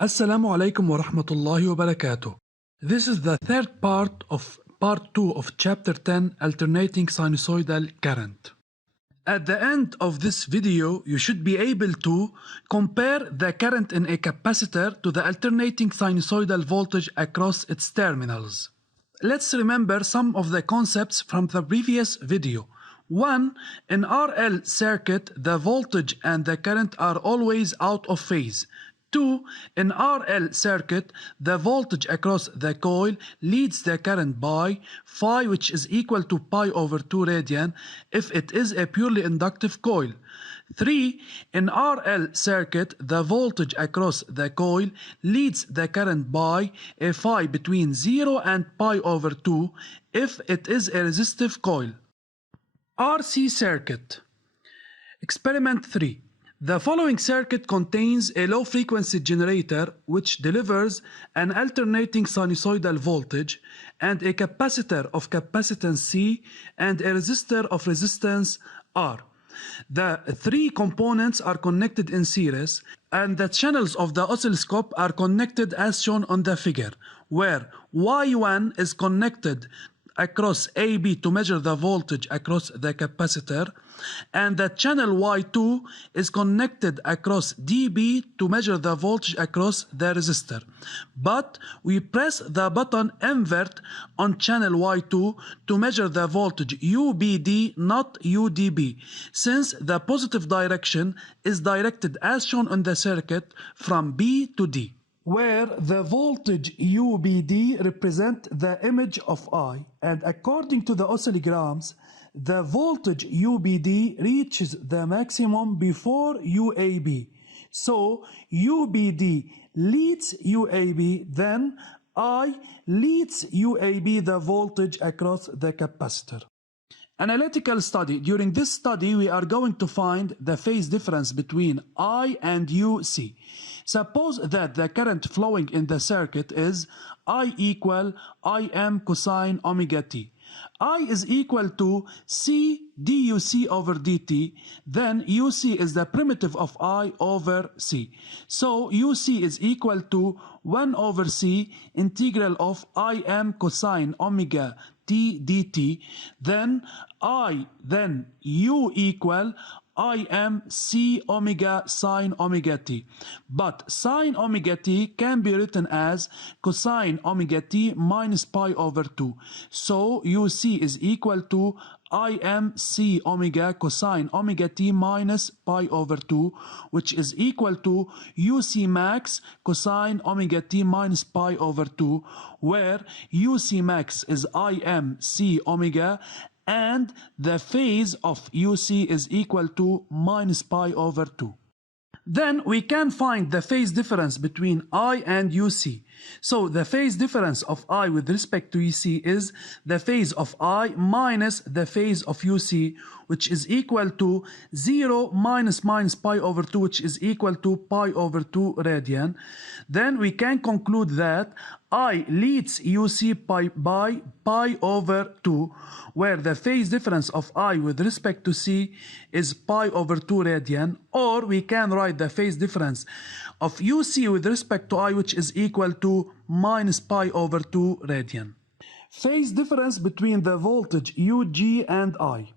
Assalamu alaikum wa rahmatullahi wa barakatuh. This is the third part of part 2 of chapter 10, Alternating Sinusoidal Current. At the end of this video, you should be able to compare the current in a capacitor to the alternating sinusoidal voltage across its terminals. Let's remember some of the concepts from the previous video. 1. In RL circuit, the voltage and the current are always out of phase. 2. In RL circuit, the voltage across the coil leads the current by phi, which is equal to pi over 2 radian if it is a purely inductive coil. 3. In RL circuit, the voltage across the coil leads the current by a phi between 0 and pi over 2 if it is a resistive coil. RC circuit. Experiment 3. The following circuit contains a low-frequency generator which delivers an alternating sinusoidal voltage and a capacitor of capacitance C and a resistor of resistance R. The three components are connected in series and the channels of the oscilloscope are connected as shown on the figure, where Y1 is connected across AB to measure the voltage across the capacitor, and the channel Y2 is connected across DB to measure the voltage across the resistor. But we press the button invert on channel Y2 to measure the voltage UBD, not UDB, since the positive direction is directed as shown on the circuit from B to D, where the voltage UBD represent the image of I, and according to the oscillograms, the voltage UBD reaches the maximum before UAB. So UBD leads UAB, then I leads UAB the voltage across the capacitor. Analytical study. During this study, we are going to find the phase difference between I and UC. Suppose that the current flowing in the circuit is I equal Im cosine omega t. I is equal to C duc over dt, then UC is the primitive of I over C. So UC is equal to 1 over C integral of Im cosine omega t dt, then U equal Im C omega sine omega t. But sine omega t can be written as cosine omega t minus pi over 2. So UC is equal to Im C omega cosine omega t minus pi over 2, which is equal to UC max cosine omega t minus pi over 2, where UC max is Im C omega and the phase of UC is equal to minus pi over 2. Then we can find the phase difference between I and UC. So the phase difference of I with respect to UC is the phase of I minus the phase of UC, which is equal to 0 minus pi over 2, which is equal to pi over 2 radian. Then we can conclude that I leads UC by pi over 2, where the phase difference of I with respect to C is pi over 2 radian, or we can write the phase difference of UC with respect to I, which is equal to minus pi over 2 radian. Phase difference between the voltage UG and I.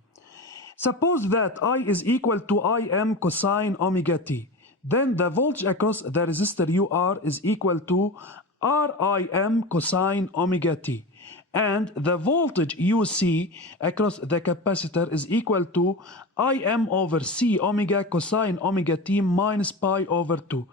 Suppose that I is equal to Im cosine omega t. Then the voltage across the resistor UR is equal to Rim cosine omega t. And the voltage UC across the capacitor is equal to Im over C omega cosine omega t minus pi over 2.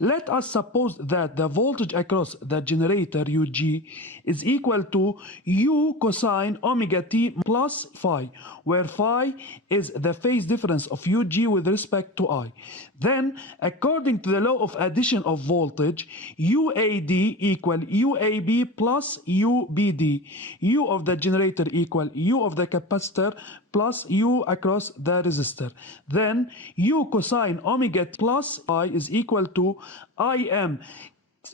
Let us suppose that the voltage across the generator UG is equal to U cosine omega t plus phi, where phi is the phase difference of UG with respect to I. Then, according to the law of addition of voltage, UAD equal UAB plus UBD. U of the generator equal U of the capacitor plus U across the resistor. Then U cosine omega plus I is equal to Im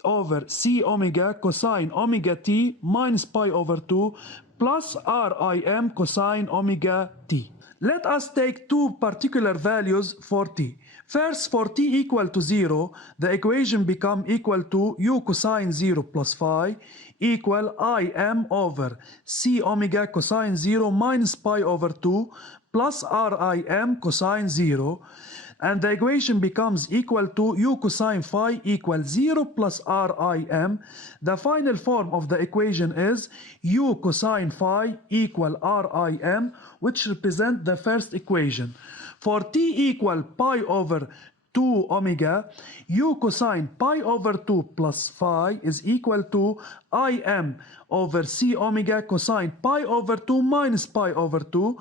over C omega cosine omega t minus pi over 2 plus Rim cosine omega t. Let us take two particular values for t. First, for t equal to 0, the equation becomes equal to u cosine 0 plus phi equal Im over c omega cosine 0 minus pi over 2 plus Rim cosine 0. And the equation becomes equal to u cosine phi equals 0 plus Rim. The final form of the equation is u cosine phi equal Rim, which represent the first equation. For t equal pi over 2 omega, u cosine pi over 2 plus phi is equal to Im over c omega cosine pi over 2 minus pi over 2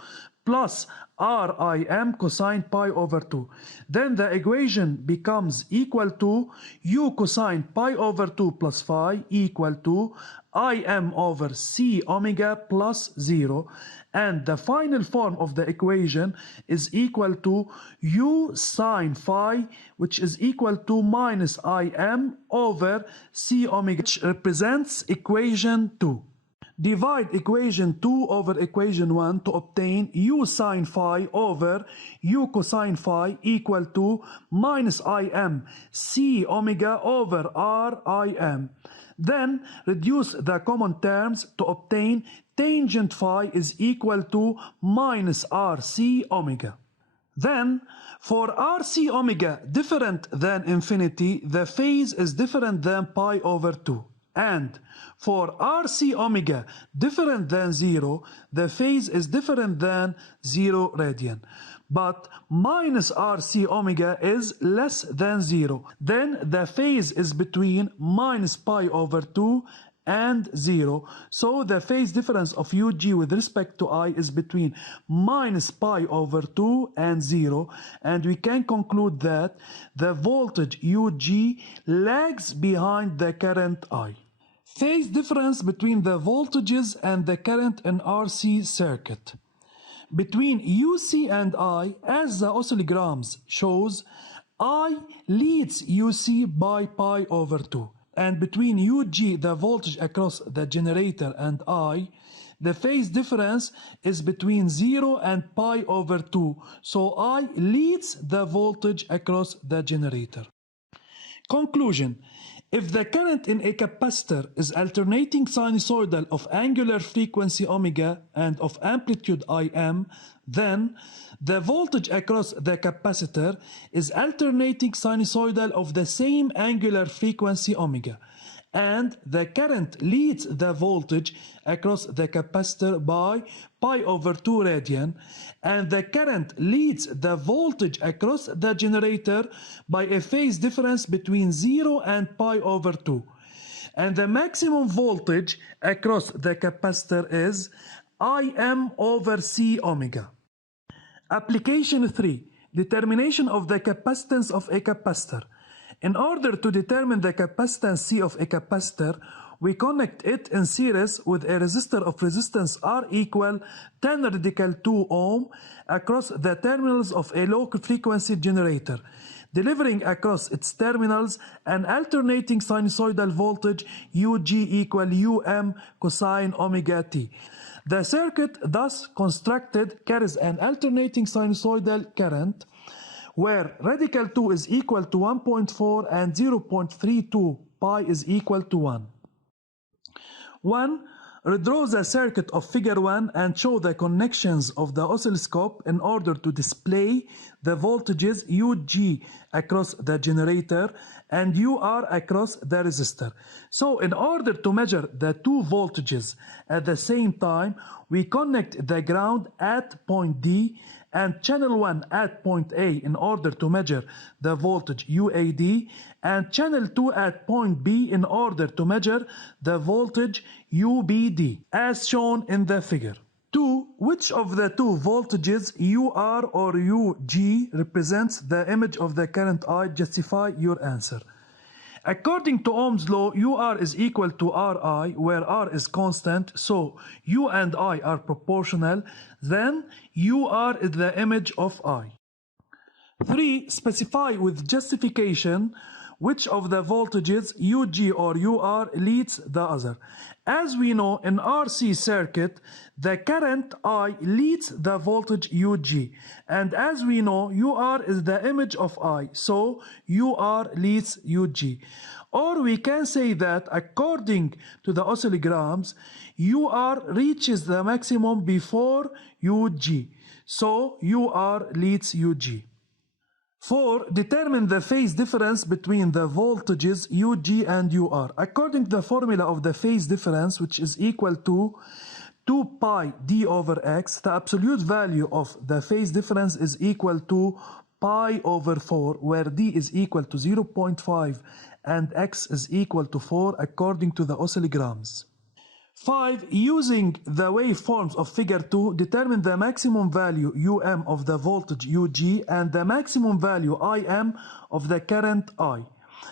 plus Rim cosine pi over 2. Then the equation becomes equal to u cosine pi over 2 plus phi equal to Im over c omega plus 0. And the final form of the equation is equal to u sine phi, which is equal to minus Im over c omega, which represents equation 2. Divide equation 2 over equation 1 to obtain u sine phi over u cosine phi equal to minus Im c omega over Rim. Then reduce the common terms to obtain tangent phi is equal to minus Rc omega. Then, for Rc omega different than infinity, the phase is different than pi over 2. And for Rc omega different than 0, the phase is different than 0 radian. But minus Rc omega is less than 0. Then the phase is between minus pi over 2 and 0. So the phase difference of UG with respect to I is between minus pi over 2 and 0. And we can conclude that the voltage UG lags behind the current I. Phase difference between the voltages and the current in RC circuit. Between UC and I, as the oscillograms shows, I leads UC by pi over 2. And between UG, the voltage across the generator, and I, the phase difference is between 0 and pi over 2. So I leads the voltage across the generator. Conclusion. If the current in a capacitor is alternating sinusoidal of angular frequency omega and of amplitude Im, then the voltage across the capacitor is alternating sinusoidal of the same angular frequency omega, and the current leads the voltage across the capacitor by pi over 2 radian, and the current leads the voltage across the generator by a phase difference between 0 and pi over 2. And the maximum voltage across the capacitor is Im over c omega. Application 3. Determination of the capacitance of a capacitor. In order to determine the capacitance C of a capacitor, we connect it in series with a resistor of resistance R equal 10 radical 2 ohm across the terminals of a low frequency generator, delivering across its terminals an alternating sinusoidal voltage UG equal UM cosine omega t. The circuit thus constructed carries an alternating sinusoidal current where radical 2 is equal to 1.4 and 0.32 pi is equal to 1. 1. Redraw the circuit of figure 1 and show the connections of the oscilloscope in order to display the voltages UG across the generator and UR across the resistor. So in order to measure the two voltages at the same time, we connect the ground at point D and channel 1 at point A in order to measure the voltage UAD, and channel 2 at point B in order to measure the voltage UBD, as shown in the figure. 2. Which of the two voltages UR or UG represents the image of the current I? Justify your answer. According to Ohm's law, UR is equal to Ri, where R is constant, so U and I are proportional, then UR is the image of I. 3. Specify with justification which of the voltages UG or UR leads the other. As we know, in RC circuit, the current I leads the voltage UG, and as we know, UR is the image of I, so UR leads UG. Or we can say that according to the oscillograms, UR reaches the maximum before UG, so UR leads UG. 4. Determine the phase difference between the voltages UG and UR. According to the formula of the phase difference, which is equal to 2 pi d over x, the absolute value of the phase difference is equal to pi over 4, where d is equal to 0.5 and x is equal to 4 according to the oscillograms. 5. Using the waveforms of figure 2, determine the maximum value UM of the voltage UG and the maximum value IM of the current I.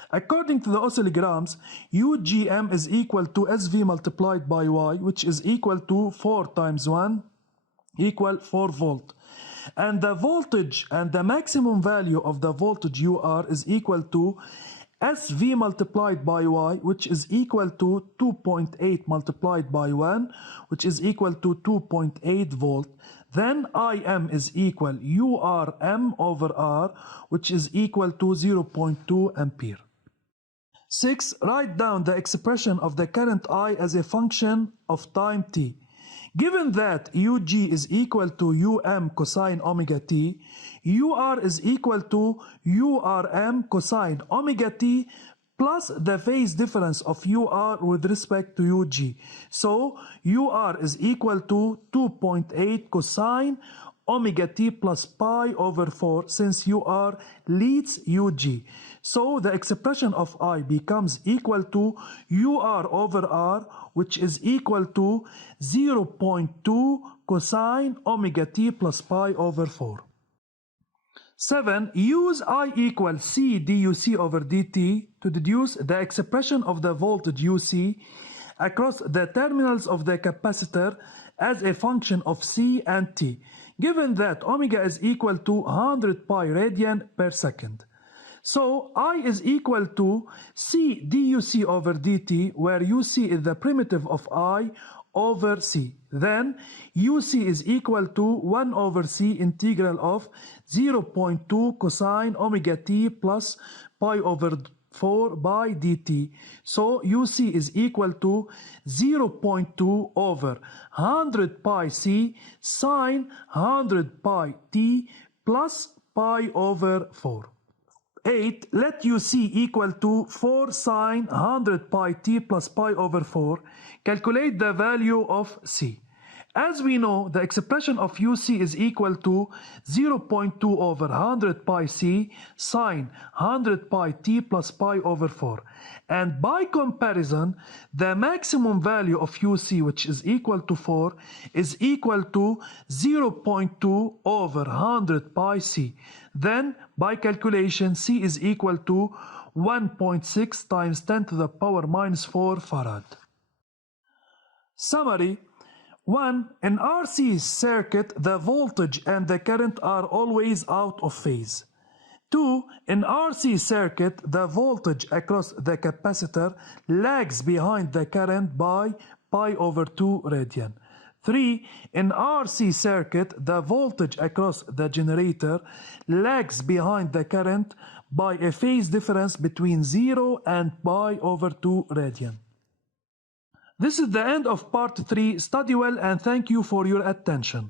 According to the oscillograms, UGM is equal to SV multiplied by Y, which is equal to 4 times 1 equal 4 volt. And the voltage and the maximum value of the voltage UR is equal to SV multiplied by Y, which is equal to 2.8 multiplied by 1, which is equal to 2.8 volt. Then IM is equal URM over R, which is equal to 0.2 ampere. 6. Write down the expression of the current I as a function of time t. Given that UG is equal to UM cosine omega t, UR is equal to URM cosine omega t plus the phase difference of UR with respect to UG. So UR is equal to 2.8 cosine omega t plus pi over 4 since UR leads UG. So the expression of I becomes equal to UR over R, which is equal to 0.2 cosine omega t plus pi over 4. 7. Use I equals C duc over dt to deduce the expression of the voltage UC across the terminals of the capacitor as a function of C and T, given that omega is equal to 100 pi radian per second. So I is equal to C duc over dt, where UC is the primitive of I over C. Then UC is equal to 1 over C integral of 0.2 cosine omega t plus pi over 4 by dt. So UC is equal to 0.2 over 100 pi C sine 100 pi t plus pi over 4. 8. Let UC equal to 4 sine 100 pi t plus pi over 4. Calculate the value of C. As we know, the expression of UC is equal to 0.2 over 100 pi C sine 100 pi t plus pi over 4. And by comparison, the maximum value of UC, which is equal to 4, is equal to 0.2 over 100 pi C. Then, by calculation, C is equal to 1.6 times 10 to the power minus 4 farad. Summary. 1. In RC circuit, the voltage and the current are always out of phase. 2. In RC circuit, the voltage across the capacitor lags behind the current by pi over 2 radian. 3. In RC circuit, the voltage across the generator lags behind the current by a phase difference between 0 and pi over 2 radian. This is the end of part 3. Study well and thank you for your attention.